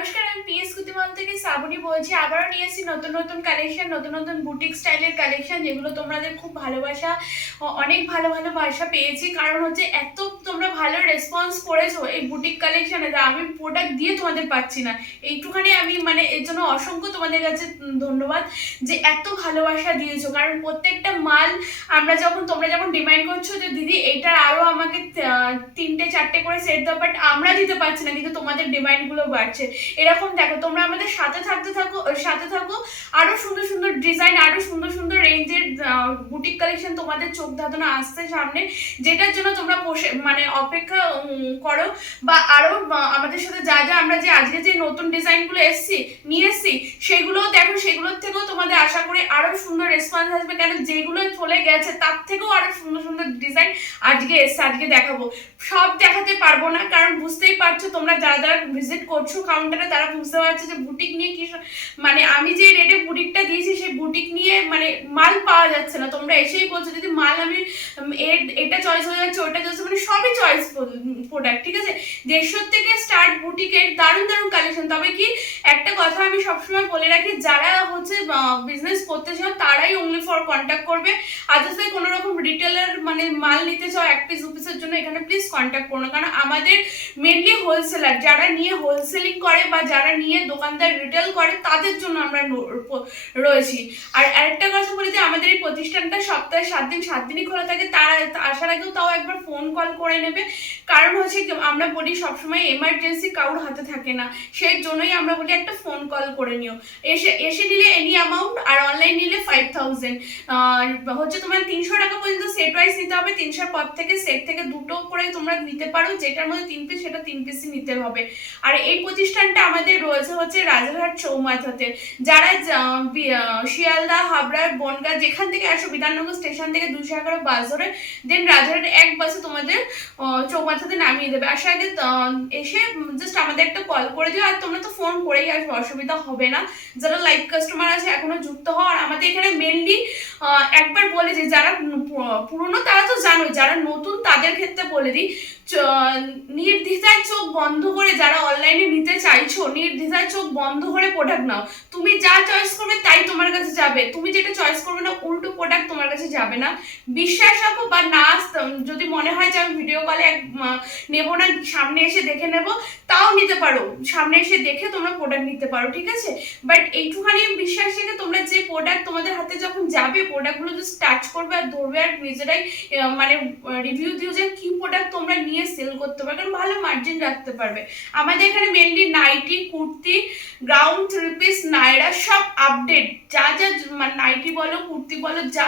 নমস্কার, আমি পিএস কুতিমল থেকে শ্রাবণী বলছি। আবারও নিয়ে এসেছি নতুন নতুন কালেকশন, নতুন নতুন বুটিক স্টাইলের কালেকশন, যেগুলো তোমাদের খুব ভালোবাসা, অনেক ভালো ভালোবাসা পেয়েছি। কারণ হচ্ছে এত তোমরা ভালো রেসপন্স করেছো এই বুটিক কালেকশনে, আমি প্রোডাক্ট দিয়ে তোমাদের পাচ্ছি না। এইটুখানি আমি এর জন্য অসংখ্য তোমাদের কাছে ধন্যবাদ যে এত ভালোবাসা দিয়েছো। কারণ প্রত্যেকটা মাল তোমরা যখন ডিমান্ড করছো যে দিদি এইটার আরো আমাকে 3-4টে করে সেট দাও, বাট আমরা দিতে পারছি না, কিন্তু তোমাদের ডিমান্ডগুলো বাড়ছে। এরকম দেখো, তোমরা আমাদের সাথে থাকো। আরো সুন্দর সুন্দর ডিজাইন, আরো সুন্দর সুন্দর রেঞ্জের বুটিক কালেকশন তোমাদের চোখ ধাঁধানো আসছে সামনে, যেটার জন্য তোমরা অপেক্ষা করো। বা আরো আমাদের সাথে আমরা যে আজকে যে নতুন ডিজাইনগুলো নিয়ে এসছি সেগুলোও দেখো, সেগুলোর থেকেও তোমাদের আশা করি আরো সুন্দর রেসপন্স আসবে। কেন যেগুলো চলে গেছে তার থেকেও আরো সুন্দর সুন্দর ডিজাইন আজকে দেখাবো। সব দেখাতে পারবো না, কারণ বুঝতেই পারছো তোমরা যারা ভিজিট করছো কাউন্টারে, তারা বুঝতে পারছে যে বুটিক নিয়ে কি আমি যে রেটে বুটিকটা দিয়েছি সেই বুটিক নিয়ে মাল পাওয়া যাচ্ছে না। তোমরা এসেই বলছো যদি মাল আমি এটা চয়েস হয়ে যাচ্ছে, ওটা চয়েস, সবই চয়েস প্রোডাক্ট, ঠিক আছে। 150 থেকে স্টার্ট বুটিকের দারুণ দারুণ কালেকশন। তবে কি একটা কথা আমি সবসময় বলে রাখি, যারা হচ্ছে বিজনেস করতে চাও তারাই অনলি ফর কন্ট্যাক্ট করবে। আদার্স কোনো রকম রিটেলার মাল নিতে চাও 1 পিস 2 পিসের জন্য, এখানে প্লিজ কন্ট্যাক্ট করো না। কারণ আমাদের মেনলি হোলসেলার যারা নিয়ে হোলসেলিং করে বা যারা নিয়ে দোকানদার রিটেল করে, তাদের জন্য আমরা রয়েছি। আর আরেকটা কথা বলি যে আমাদের এই প্রতিষ্ঠানটা সপ্তাহে 7 দিন 7 দিনই খোলা থাকে। তারা আসার আগেও তাও একবার ফোন কল করে নেবে। কারণ হচ্ছে আমরা বলি সবসময় এমার্জেন্সি কারোর হাতে থাকে না, সেই জন্যই আমরা বলি একটা ফোন কল করে নিও। এসে নিলে এনি অ্যামাউন্ট, আর অনলাইন নিলে 5000 হচ্ছে তোমার 300 টাকা পর্যন্ত সেট ওয়াইজ নিতে হবে। 300 পর থেকে সেট থেকে দুটো করে তোমরা নিতে পারো, যেটার মধ্যে 3 পিস সেটা 3 পিসই নিতে হবে। আর এই প্রতিষ্ঠানটা আমাদের রয়েছে হচ্ছে রাজারহাট চৌমাথাতে। যারা শিয়ালদা, হাবড়া, বনগাঁ যেখান থেকে আসো, বিধাননগর স্টেশন থেকে 211 বাস ধরে দেন রাজারহাট এক বাসে তোমাদের চৌমাথাতে নামিয়ে দেবে। আসার আগে এসে জাস্ট আমাদের একটা কল করে দিও। আর তোমরা তো ফোন করেই আসবে, অসুবিধা হবে না। যারা লাইভ কাস্টমার আছে এখনো যুক্ত হও। আর আমাদের এখানে মেনলি একবার বলে যে যারা পুরনো তারা তো জানোই, যারা নতুন তাদের ক্ষেত্রে বলে দিই, নির্দ্বিধায় চোখ বন্ধ করে যারা অনলাইনে নিতে চাইছো, নির্দ্বিধায় চোখ বন্ধ করে প্রোডাক্ট নাও। তুমি যা চয়েস করবে তাই তোমার কাছে যাবে। তুমি যেটা চয়েস করবে না, উল্টো প্রোডাক্ট তোমার কাছে যাবে না। বিশ্বাস রাখো। বা না যদি মনে হয় যে আমি ভিডিও কলে নেবো না, সামনে এসে দেখে নেব, তাও নিতে পারো। সামনে এসে দেখে তোমরা প্রোডাক্ট নিতে পারো, ঠিক আছে। বাট এইটুখানি বিশ্বাস রেখে তোমরা যে প্রোডাক্ট তোমাদের হাতে যখন যাবে, প্রোডাক্টগুলো জাস্ট টাচ করবে আর ধরবে, আর নিজেরাই রিভিউ দিও যে কি প্রোডাক্ট তোমরা নিয়ে সেল করতে পারবে, কারণ ভালো মার্জিন রাখতে পারবে। আমাদের এখানে mainly nighty, kurti, ground, 3 piece, নাইরা সব আপডেট, যা নাইটি বলো, কুর্তি বলো, যা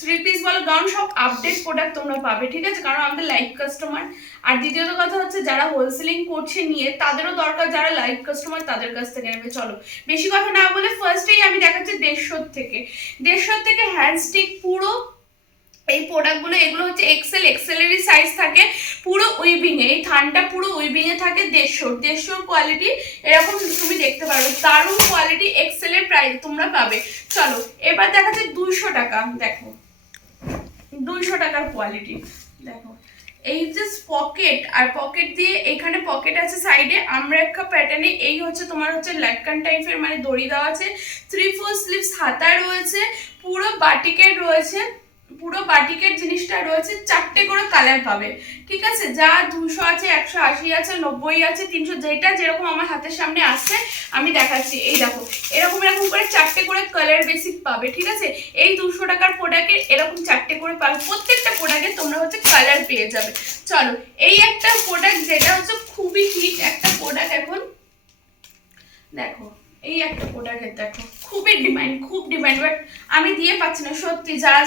3 পিস বলো, গাউন, সব আপডেট প্রোডাক্ট তোমরা পাবে, ঠিক আছে। কারণ আমাদের লাইভ কাস্টমার। আর দ্বিতীয়ত কথা হচ্ছে যারা হোলসেলিং করছে নিয়ে, তাদেরও দরকার যারা লাইভ কাস্টমার তাদের কাছ থেকে নেবে। চলো বেশি কথা না বলে ফার্স্টেই আমি দেখাচ্ছি 150 থেকে হ্যান্ডস্টিক পুরো এই প্রোডাক্টগুলো। এগুলো হচ্ছে এক্সেলেরই সাইজ থাকে, পুরো উইভিং এ, এই থানটা পুরো উইভিং এ থাকে। 150 কোয়ালিটি এরকম তুমি দেখতে পারো, দারুণ কোয়ালিটি, এক্সেলের প্রাইস তোমরা পাবে। চলো এবার দেখাচ্ছে 200 টাকা। দেখো 200 টাকার কোয়ালিটি দেখো। এই যে পকেট, আর পকেট দিয়ে এখানে পকেট আছে সাইডে আমরেখা প্যাটার্নে। এই হচ্ছে তোমার হচ্ছে লাটকান টাইপের দড়ি দেওয়া আছে। 3/4 স্লিভস হাতা রয়েছে, পুরো বাটিকের রয়েছে, পুরো বাটিকের জিনিসটা রয়েছে। 4টে করে কালার পাবে, ঠিক আছে। যা 200 আছে, 180 আছে, 90 আছে, 300, যেটা যেরকম আমার হাতের সামনে আসছে আমি দেখাচ্ছি। এই দেখো এরকম করে 4টে করে কালার বেসিক পাবে, ঠিক আছে। এই 200 টাকার প্রোডাক্টের এরকম 4টে করে পাবে। প্রত্যেকটা প্রোডাক্টে তোমরা হচ্ছে কালার পেয়ে যাবে। চলো এই একটা প্রোডাক্ট যেটা হচ্ছে খুবই হিট একটা প্রোডাক্ট এখন দেখো। এই একটা প্রোডাক্টের দেখো খুবই খুব ডিমান্ড, বাট আমি দিয়ে পাচ্ছি না সত্যি। যারা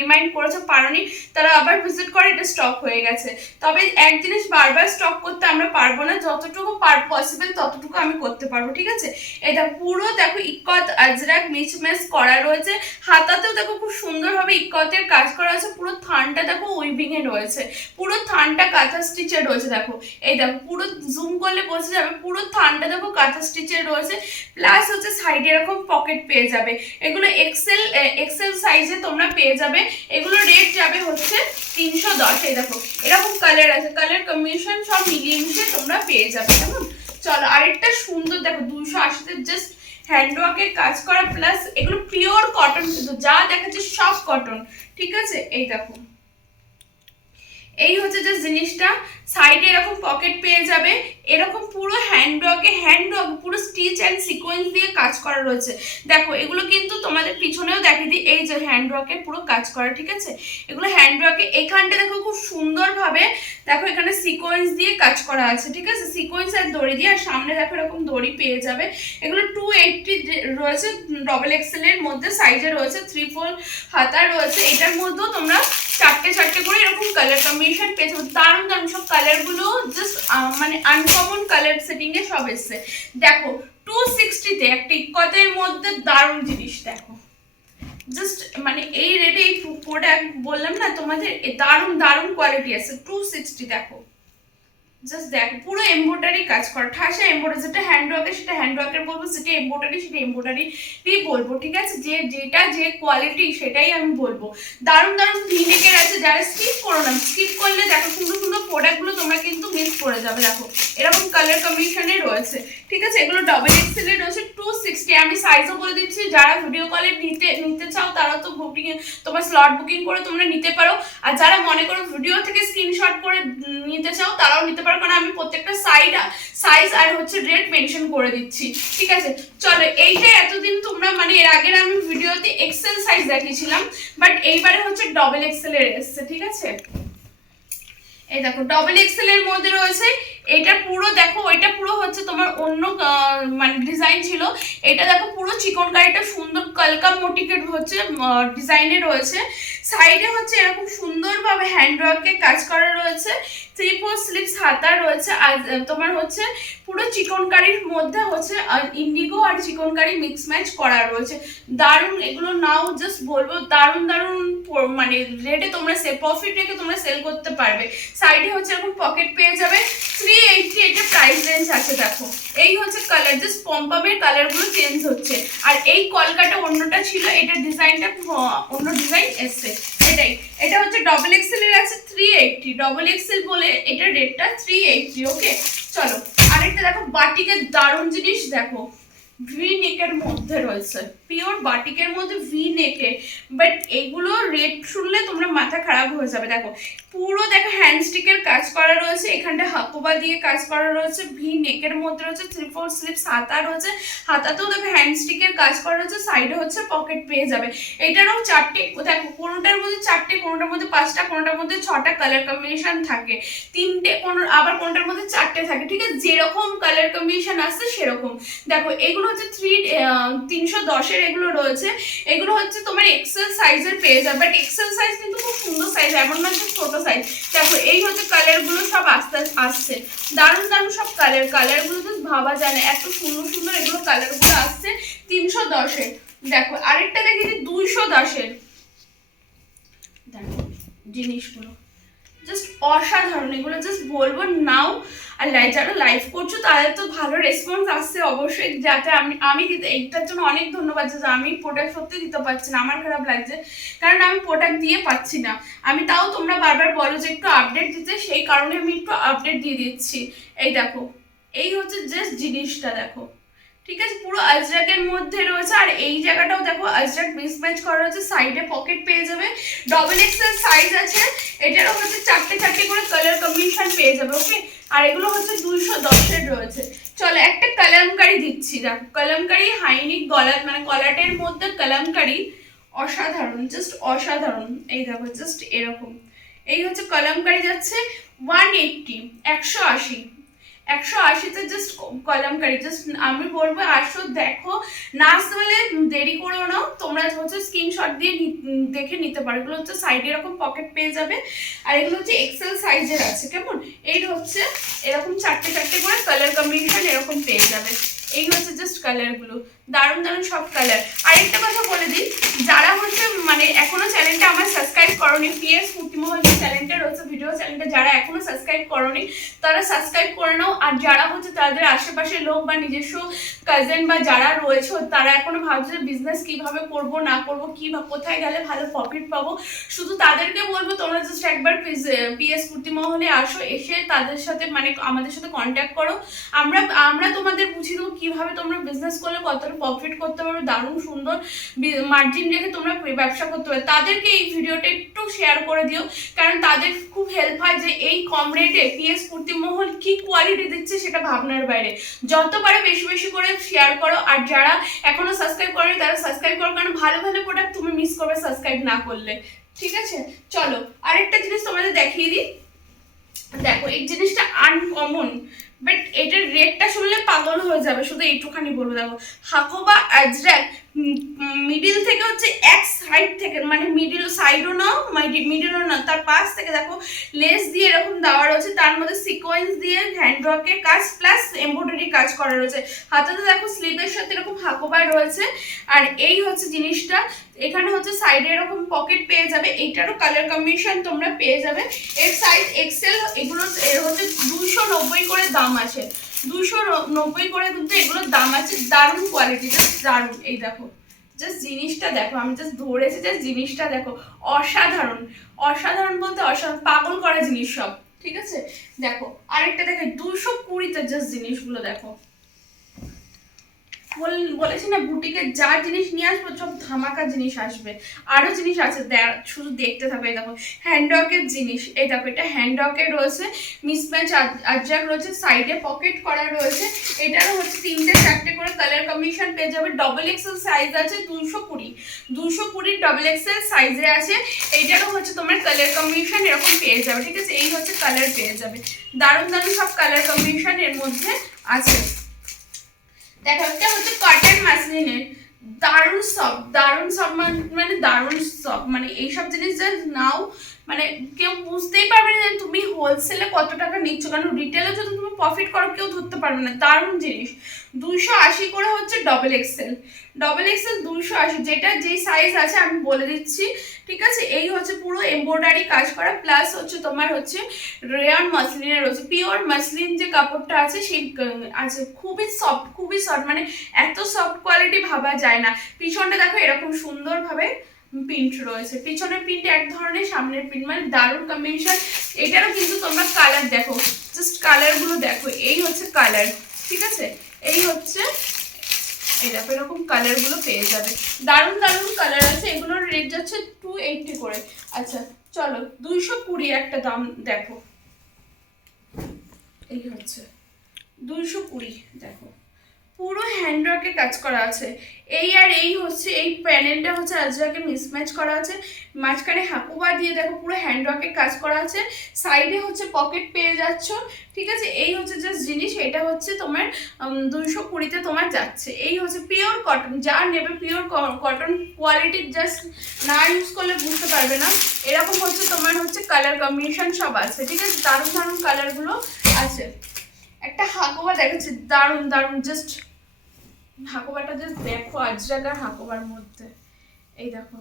ডিমান্ড করেছে পারোনি, তারা আবার ভিজিট করে, এটা স্টক হয়ে গেছে। তবে এক জিনিস বারবার স্টক করতে আমরা পারবো না, যতটুকু পসিবল ততটুকু আমি করতে পারবো, ঠিক আছে। এটা পুরো দেখো ইক্কত আজরাক মিচম্যাচ করা রয়েছে। হাতাতেও দেখো খুব সুন্দরভাবে ইক্কতের কাজ করা আছে। পুরো থানটা দেখো উইভিং এ রয়েছে, পুরো থানটা কাঁথা স্টিচে রয়েছে। দেখো এই দেখো পুরো জুম করলে বোঝা যাবে, পুরো থানটা দেখো কাঁথা স্টিচে রয়েছে। প্লাস হচ্ছে সাইডে এরকম পকেট পেয়ে যাবে। এগুলো এক্সেল সাইজে তোমরা পেয়ে যাবে। এগুলো রেট যাবে হচ্ছে 310। এই দেখো এরকম কালার আছে, কালার কম্বিনেশন সব মিলিয়ে মিশিয়ে তোমরা পেয়ে যাবে, কেমন। চলো আরেকটা সুন্দর দেখো 280-তে জাস্ট হ্যান্ডওয়ার্কের কাজ করা, প্লাস এগুলো পিওর কটন, কিন্তু যা দেখাচ্ছে সব কটন, ঠিক আছে। এই দেখো এই হচ্ছে যে জিনিসটা, সাইডে এরকম পকেট পেয়ে যাবে, এরকম পুরো হ্যান্ডওয়ার্ক পুরো স্টিচ অ্যান্ড সিকোয়েন্স দিয়ে কাজ করা রয়েছে। দেখো এগুলো কিন্তু তোমাদের পিছনেও দেখিয়ে দিই, এই যে হ্যান্ডওয়ার্কে পুরো কাজ করা, ঠিক আছে। এগুলো হ্যান্ডওয়ার্কে এখানটা দেখো খুব সুন্দরভাবে দেখো এখানে সিকোয়েন্স দিয়ে কাজ করা আছে, ঠিক আছে, সিকোয়েন্স আর দড়ি দিয়ে, আর সামনে দেখো এরকম দড়ি পেয়ে যাবে। এগুলো 280 রয়েছে, ডবল এক্সেল এর মধ্যে সাইজে রয়েছে, 3/4 হাতা রয়েছে। এটার মধ্যেও তোমরা চারটে চারটে করে এরকম কালার কম্বিনেশন পেয়েছে, দারুণ দারুণ সব কালার গুলো, জাস্ট মানে আনকমন কালার সেটিং এ সব এসছে। দেখো 260-তে একটা ইকতের মধ্যে দারুণ জিনিস, দেখো জাস্ট মানে এই রেটে এই প্রোডাক্ট বললাম না তোমাদের, দারুণ দারুণ কোয়ালিটি আছে। 260 দেখো, জাস্ট দেখো পুরো এমব্রয়ডারি কাজ করা, ঠাসা এমব্রয়ডারি, যেটা হ্যান্ডওয়ার্কের সেটা হ্যান্ডওয়ার্কের বলবো, সেটা এমব্রয়ডারি সেটা এমব্রয়ডারি বলবো, ঠিক আছে। যেটা যে কোয়ালিটি সেটাই আমি বলবো। দারুণ দারুণ ভিনেকের আছে, যারা স্কিপ করো না, স্কিপ করলে দেখো সুন্দর সুন্দর প্রোডাক্টগুলো তোমরা কিন্তু মিস করে যাবে। দেখো এরকম কালার কম্বিনেশনে রয়েছে, ঠিক আছে। এগুলো ডবল এক্সেল এর রয়েছে 260। আমি সাইজও বলে দিচ্ছি, যারা ভিডিও কলে নিতে চাও তারা তো বুকিং, তোমার স্লট বুকিং করে তোমরা নিতে পারো, আর যারা মনে করো ভিডিও থেকে স্ক্রিনশট করে নিতে চাও তারাও নিতে পারো, কারণ আমি প্রত্যেকটা সাইজ আর হচ্ছে রেট মেনশন করে দিচ্ছি, ঠিক আছে। চলো এইটা এতদিন তোমরা মানে এর আগের আমি ভিডিওতে এক্সেল সাইজ দেখিয়েছিলাম, বাট এইবারে হচ্ছে ডবল এক্সেল এর এসছে, ঠিক আছে। এই দেখো ডবল এক্সেল এর মধ্যে রয়েছে, এটা পুরো দেখো, এটা পুরো হচ্ছে তোমার অন্য মানে ডিজাইন ছিল, এটা দেখো পুরো চিকনকারিটা সুন্দর কালকা মোটিকের হচ্ছে ডিজাইনে রয়েছে। সাইডে হচ্ছে এরকম সুন্দরভাবে হ্যান্ডওয়ার্কে কাজ করা রয়েছে, 3/4 স্লিভস হাতা রয়েছে, আর তোমার হচ্ছে পুরো চিকনকারির মধ্যে হচ্ছে ইন্ডিগো আর চিকনকারি মিক্স ম্যাচ করা রয়েছে। দারুণ এগুলো নাও, জাস্ট বলবো দারুণ দারুণ মানে রেটে তোমরা প্রফিট রেখে তোমরা সেল করতে পারবে। সাইডে হচ্ছে এরকম পকেট পেয়ে যাবে, 380 এটা প্রাইস রেঞ্জ আছে। দেখো এই হচ্ছে কালার, জাস্ট পম্পমের কালারগুলো চেঞ্জ হচ্ছে, আর এই কলকাটা অন্যটা ছিল, এটা ডিজাইনটা অন্য ডিজাইন এসছে, এটাই। এটা হচ্ছে ডবল এক্সেল এর আছে 380, ডবল এক্সেল বলে এটা রেটটা 380, ওকে। চলো আরেকটা দেখো বাটিকের দারুণ জিনিস, দেখো ভি নেকের মধ্যে রয়েছে, পিওর বাটিকের মধ্যে ভি নেকে, বাট এগুলো রেট শুনলে তোমরা মাথা খারাপ হয়ে যাবে। দেখো পুরো দেখো হ্যান্ডস্টিকের কাজ করা রয়েছে, এখানটা হাকোবা দিয়ে কাজ করা রয়েছে, ভি নেকের মধ্যে রয়েছে, 3/4 স্লিভস হাতা রয়েছে, হাতাতেও দেখো হ্যান্ডস্টিকের কাজ করা রয়েছে, সাইডে হচ্ছে পকেট পেয়ে যাবে। এটারও চারটে, দেখো কোনোটার মধ্যে চারটে, কোনোটার মধ্যে 5টা, কোনোটার মধ্যে 6টা কালার কম্বিনেশন থাকে, 3টে, আবার কোনোটার মধ্যে 4টে থাকে, ঠিক আছে, যেরকম কালার কম্বিনেশন আসছে সেরকম। দেখো এগুলো হচ্ছে 310-এর এগুলো রয়েছে, এগুলো হচ্ছে তোমার এক্সেল সাইজের পেয়ে যাবে, বাট এক্সেল সাইজ কিন্তু খুব সুন্দর সাইজ, এমন না যে ছোট সাইজ। দেখো এই হচ্ছে কালারগুলো সব আসছে, দারুণ দারুণ সব কালারগুলো তো ভাবা যায় না, এত সুন্দর সুন্দর এগুলো কালারগুলো আসছে 310-এর। দেখো আরেকটা দেখি 210-এর, দেখো জিনিসগুলো জাস্ট অসাধারণ, এগুলো জাস্ট বলবো নাও। আর যারা লাইভ করছো তাদের তো ভালো রেসপন্স আসছে অবশ্যই, যাতে আমি দিতে এইটার জন্য অনেক ধন্যবাদ, যে আমি প্রোডাক্ট সত্যি দিতে পারছি না, আমার খারাপ লাগছে, কারণ আমি প্রোডাক্ট দিয়ে পাচ্ছি না। আমি তাও তোমরা বারবার বলো যে একটু আপডেট দিতে, সেই কারণে আমি একটু আপডেট দিয়ে দিচ্ছি। এই দেখো এই হচ্ছে জাস্ট জিনিসটা, দেখো ঠিক আছে, পুরো আজরাকের মধ্যে রয়েছে, আর এই জায়গাটাও দেখো আজরাক মিসম্যাচ করা রয়েছে, সাইডে পকেট পেয়ে যাবে, ডবল এক্সেল সাইজ আছে, এটারও হচ্ছে চারটে চারটে করে কালার কম্বিনেশন পেয়ে যাবে, ওকে। আর এগুলো হচ্ছে 210-এর রয়েছে। চলো একটা কলমকারি দিচ্ছি, দেখো কলমকারি হাইনিক গলা, মানে কলাটের মধ্যে কলমকারি, অসাধারণ, জাস্ট অসাধারণ। এই দেখো জাস্ট এরকম, এই হচ্ছে কলমকারি যাচ্ছে 180, 180-তে জাস্ট কলমকারি, জাস্ট আমি বলবো আসো দেখো, না আসতে হলে দেরি করেও নাও, তোমরা হচ্ছে স্ক্রিনশট দিয়ে দেখে নিতে পারো। এগুলো হচ্ছে সাইডে এরকম পকেট পেয়ে যাবে, আর এগুলো হচ্ছে এক্সেল সাইজের আছে, কেমন, এই হচ্ছে এরকম চারটে চারটে করে কালার কম্বিনেশন এরকম পেয়ে যাবে। এই হচ্ছে জাস্ট কালারগুলো, দারুণ দারুণ সব কালার। আরেকটা কথা বলে দিই, যারা হচ্ছে মানে এখনো চ্যানেলটা আমার সাবস্ক্রাইব করোনি, পিএস কুর্তিমহল যে চ্যানেলটা রয়েছে ভিডিও চ্যানেলটা, যারা এখনো সাবস্ক্রাইব করোনি তারা সাবস্ক্রাইব করে নাও। আর যারা হচ্ছে তাদের আশেপাশের লোক বা নিজস্ব কাজিন বা যারা রয়েছে তারা এখনো ভাবছে বিজনেস কিভাবে করব না করব, কি কোথায় গেলে ভালো প্রফিট পাবো, শুধু তাদেরকে বলবো তোমরা জাস্ট একবার পিএস কুর্তিমহলে আসো, এসে তাদের সাথে মানে আমাদের সাথে কন্ট্যাক্ট করো। আমরা তোমাদের বুঝিয়ে দেবো কিভাবে তোমরা বিজনেস করলে কতটা প্রফিট করতে পারবে, দারুণ সুন্দর মার্জিন রেখে তোমরা ব্যবসা করতে পারবে। তাদেরকে এই ভিডিওটা একটু শেয়ার করে দিও, কারণ তাদের খুব হেল্প হয় যে এই কম রেটে পিএস কুর্তিমহল কি কোয়ালিটি দিচ্ছে সেটা ভাবনার বাইরে। যত পারে বেশি বেশি করে শেয়ার করো। আর যারা এখনো সাবস্ক্রাইব করেনি তারা সাবস্ক্রাইব করো, কারণ ভালো ভালো প্রোডাক্ট তুমি মিস করবে সাবস্ক্রাইব না করলে। ঠিক আছে, চলো আরেকটা জিনিস তোমাদের দেখিয়ে দিই। দেখো এই জিনিসটা আনকমন, বাট এটার রেটটা শুনলে পাগল হয়ে যাবে, শুধু এইটুখানি বলবো। দেখো হাকোবা আজরাক, মিডিল থেকে হচ্ছে এক সাইড থেকে, মানে মিডিল সাইডও না মিডিলও না, তার পাশ থেকে দেখো লেস দিয়ে এরকম দেওয়া রয়েছে, তার মধ্যে সিকোয়েন্স দিয়ে হ্যান্ডওয়ার্কের কাজ প্লাস এমব্রয়ডারি কাজ করা রয়েছে। হাতাতে দেখো স্লিভের সাথে এরকম হাকোবা রয়েছে। আর এই হচ্ছে জিনিসটা, এখানে হচ্ছে সাইডে এরকম পকেট পেয়ে যাবে, এইটারও কালার কম্বিনেশন তোমরা পেয়ে যাবে। এর সাইজ এক্সেল, এগুলো হচ্ছে 290 করে দাম আছে, 290 করে কিন্তু এগুলোর দাম আছে। দারুণ কোয়ালিটি, জাস্ট দারুণ। এই দেখো জাস্ট জিনিসটা দেখো, আমি জাস্ট ধরেছি, জাস্ট জিনিসটা দেখো, অসাধারণ। অসাধারণ বলতে অসাধারণ, পাগল করা জিনিস সব। ঠিক আছে, দেখো আরেকটা দেখো 220-তে জাস্ট জিনিসগুলো দেখো। বলেছি না বুটিকে যা জিনিস নিয়ে আসবো সব ধামাকা জিনিস আসবে। আরো জিনিস আছে, শুধু দেখতে থাকবে। দেখো হ্যান্ডওয়ার্কের জিনিস, এই দেখো এটা হ্যান্ডওয়ার্কের রয়েছে, মিসম্যাচ আজরাক রয়েছে, সাইডে পকেট করা রয়েছে। এটারও হচ্ছে 3-4টে করে কালার কম্বিনেশন পেয়ে যাবে। ডবল এক্সেল সাইজ আছে 220 ডবল এক্সেল সাইজে আছে। এইটারও হচ্ছে তোমার কালার কম্বিনেশন এরকম পেয়ে যাবে। ঠিক আছে, এই হচ্ছে কালার পেয়ে যাবে, দারুণ দারুণ সব কালার কম্বিনেশন এর মধ্যে আছে। দেখো একটা হচ্ছে কটন মাসলিনের, দারুণ সব মানে দারুণ সব, মানে এইসব জিনিস যা নাও মানে কেউ বুঝতেই পারবে না তুমি হোলসেলে কত টাকা নিচ্ছ, কারণ রিটেলে যদি তুমি প্রফিট করো কেউ ধরতে পারবে না। দারুণ জিনিস। 280 করে হচ্ছে ডবল এক্সেল 280, যেটা যেই সাইজ আছে আমি বলে দিচ্ছি। ঠিক আছে, এই হচ্ছে পুরো এমব্রয়ডারি কাজ করা, প্লাস হচ্ছে তোমার হচ্ছে রেয়ন মাসলিনের রয়েছে, পিওর মাসলিন যে কাপড়টা আছে সেই আছে, খুবই সফট, মানে এত সফট কোয়ালিটি ভাবা যায় না। পিছনটা দেখো এরকম সুন্দরভাবে প্রিন্ট রয়েছে, পিছনের প্রিন্ট এক ধরনের, সামনের প্রিন্ট, মানে দারুণ কম্বিনেশন। এটারও কিন্তু তোমরা কালার দেখো, জাস্ট কালারগুলো দেখো, এই হচ্ছে কালার। ঠিক আছে, এই হচ্ছে এই দেখো এরকম কালারগুলো পেয়ে যাবে, দারুণ দারুণ কালার আছে। এগুলোর রেট যাচ্ছে 280 করে। আচ্ছা চলো 220 একটা দাম দেখো, এই হচ্ছে 220। দেখো পুরো হ্যান্ডওয়ার্কে কাজ করা আছে। এই হচ্ছে এই প্যানেলটা হচ্ছে আজরাকে মিসম্যাচ করা আছে, মাঝখানে হাকুবা দিয়ে দেখো পুরো হ্যান্ডওয়ার্কে কাজ করা আছে, সাইডে হচ্ছে পকেট পেয়ে যাচ্ছ। ঠিক আছে, এই হচ্ছে জাস্ট জিনিস, এটা হচ্ছে তোমার 220-তে তোমার যাচ্ছে। এই হচ্ছে পিওর কটন, যা নেবে পিওর কটন কোয়ালিটির, জাস্ট না ইউজ করলে বুঝতে পারবে না। এরকম হচ্ছে তোমার হচ্ছে কালার কম্বিনেশন সব আছে। ঠিক আছে, দারুণ দারুণ কালারগুলো আছে। একটা হাকুবা দেখাচ্ছে, দারুণ দারুণ, জাস্ট হাকুবাটা জাস্ট দেখো, আজরাক আর হাকুবার মধ্যে। এই দেখো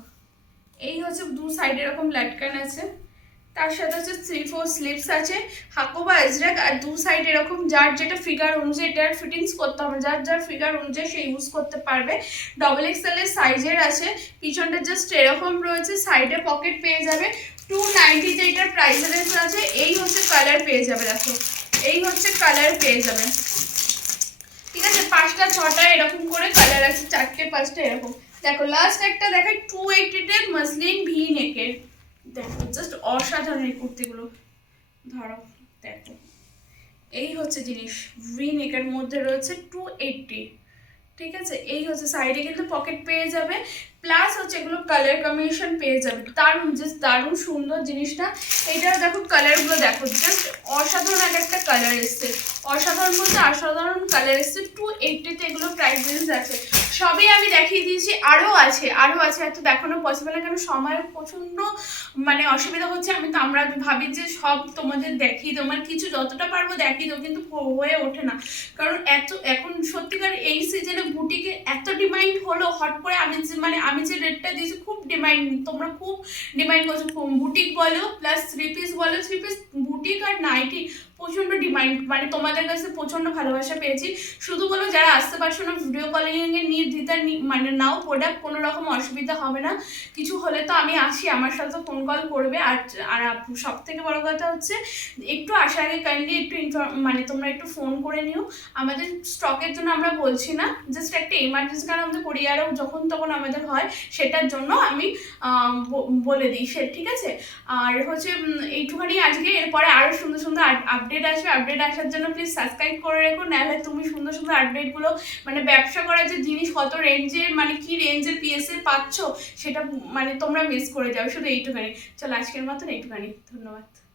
এই হচ্ছে দু সাইডে এরকম লাটকান আছে, তার সাথে হচ্ছে 3-4 স্লিভস আছে, হাকুবা আজরাক, আর দু সাইড এরকম যার যেটা ফিগার অনুযায়ী এটার ফিটিংস করতে হবে, যার ফিগার অনুযায়ী সে ইউজ করতে পারবে। ডবল এক্সেল এর সাইজের আছে, পিছনটা জাস্ট এরকম রয়েছে, সাইডে পকেট পেয়ে যাবে। 290 যে এটার প্রাইস রেঞ্জ আছে। এই হচ্ছে কালার পেয়ে যাবে, দেখো এই হচ্ছে কালার পেয়ে যাবে। ঠিক আছে, 5টা-6টা এরকম করে কালার আছে, 4টে-5টে এরকম। দেখো লাস্ট একটা দেখাই 280-তে মাসলিন ভি নেকের, দেখো জাস্ট অসাধারণ এই কুর্তিগুলো। ধরো দেখো এই হচ্ছে জিনিস, ভি নেকের মধ্যে রয়েছে 280। ঠিক আছে, এই হচ্ছে সাইডে কিন্তু পকেট পেয়ে যাবে, প্লাস হচ্ছে এগুলো কালার কম্বিনেশন পেয়ে যাবে, দারুণ জাস্ট দারুণ সুন্দর জিনিসটা। এইটা দেখো কালারগুলো দেখো, জাস্ট অসাধারণ একটা কালার এসছে, অসাধারণ বলতে অসাধারণ কালার এসছে 280-তে, এগুলো প্রাইস রেঞ্জ আছে। সবই আমি দেখিয়ে দিয়েছি, আরও আছে এত দেখানো পসিবল না, কারণ সময়ের প্রচণ্ড মানে অসুবিধা হচ্ছে। আমরা ভাবি যে সব তোমাদের দেখিয়ে দেবো, মানে কিছু যতটা পারবো দেখিয়ে দেবো, কিন্তু হয়ে ওঠে না। কারণ এখন সত্যিকার এই সিজনে বুটিকে এত ডিমান্ড হলো হট করে, আমি যে রেটটা দিয়েছি খুব ডিমান্ড, তোমরা খুব ডিমান্ড করছো। বুটিক বলো প্লাস থ্রি পিস বলো, থ্রি পিস বুটিক আর নাইটি প্রচণ্ড ডিমান্ড, মানে তোমাদের কাছে প্রচণ্ড ভালোবাসা পেয়েছি। শুধু বলো যারা আসতে পারছো না, ভিডিও কলিংয়ে নির্দ্বিধায় মানে নাও প্রোডাক্ট, কোনো রকম অসুবিধা হবে না। কিছু হলে তো আমি আসি, আমার সাথে ফোন কল করবে। আর সব থেকে বড় কথা হচ্ছে একটু আসার আগে কাইন্ডলি একটু মানে তোমরা একটু ফোন করে নিও। আমাদের স্টকের জন্য আমরা বলছি না, জাস্ট একটা এমার্জেন্সি, কারণ আমাদের কোরিয়ারও যখন তখন আমাদের হয়, সেটার জন্য আমি বলে দিই ঠিক আছে। আর হচ্ছে এইটুখানি আজকে, এরপরে আরও সুন্দর সুন্দর আপডেট আসবে। আপডেট আসার জন্য প্লিজ সাবস্ক্রাইব করে রেখো, নাহলে তুমি সুন্দর সুন্দর আপডেটগুলো মানে ব্যবসা করার যে জিনিস কত রেঞ্জের, মানে কি রেঞ্জের পিএসএ পাচ্ছ, সেটা মানে তোমরা মিস করে যাও। শুধু এইটুখানি। চলো আজকের মতন এইটুখানি, ধন্যবাদ।